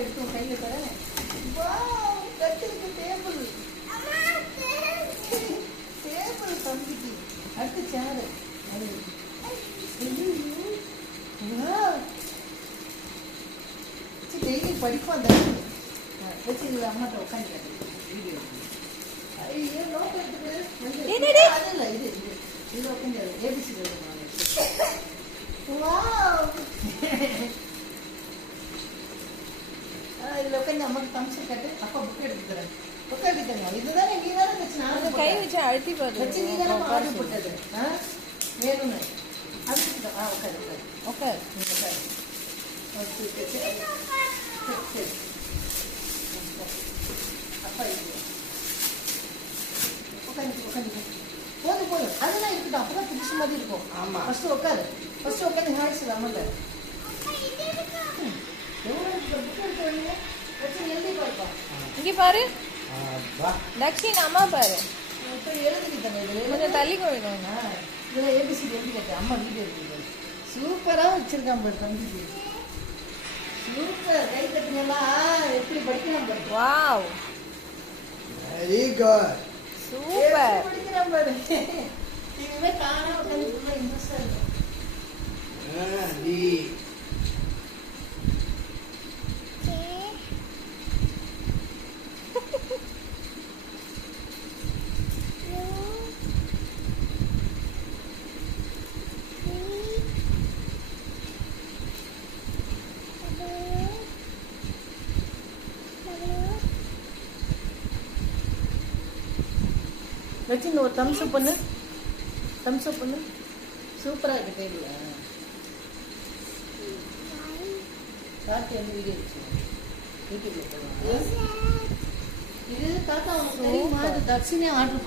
எடுத்து கையில் தரேன். கட்டுக்கு டேபிள் டேபிள் தம்பிக்கு அடுத்து சேரு. அது டெய்லி படிப்பான் தம்பி. வச்சு அம்மாட்ட உட்காந்து வீடியோ. ஐயோ நோட் எடுத்துட்டு அது இல்லை இது இது இது உட்காந்து ஏபிசி எழுதுவாங்க. இதில் உட்காந்து அம்மாக்கு தம்சம் கட்டு. அப்பா புக் எடுத்து தரேன். புக் எடுத்துங்க. இதுதானே நீ தானே வச்சு நான் கை வச்சு அழுத்தி வச்சு நீ தானே ஆர்டர் போட்டது. வேணும்னு அது உட்காரு உட்காரு உட்காரு உட்காரு. அப்பா இது உட்காந்து உட்காந்து போதும் போதும். அதெல்லாம் இருக்கட்டும். அப்பதான் புதுசு மாதிரி இருக்கும். ஆமா ஃபர்ஸ்ட் உட்காரு. ஃபர்ஸ்ட் உட்காந்து ஹாய்ஸ் அம்மாங்க. இங்க பாரு தக்ஷின் அம்மா பாரு. கொஞ்சம் தள்ளி கொடுக்கணும். இதில் ஏபிசி எழுதி கேட்டேன். அம்மா வீடியோ இருக்குது. சூப்பராக வச்சிருக்கான் பாரு தம்பிக்கு. சூப்பர். கை கட்டுங்களா எப்படி படிக்கலாம் பாரு. Wow very good super. படிக்கிறான் பாரு. இனிமே காண உட்காந்து ஃபுல்லாக இன்ட்ரெஸ்டாக இருக்கும். வச்சு ஒரு தம்ஸ் அப் பண்ணு. தம்ஸ் அப் பண்ணு. சூப்பராக இருக்கு டேபிள். கார்த்தி வந்து வீடியோ வச்சு யூடியூப்ல போடுவாங்க. இது தாத்தா அவனுக்கு தெரியுமா? அது தர்ஷினே ஆர்டர்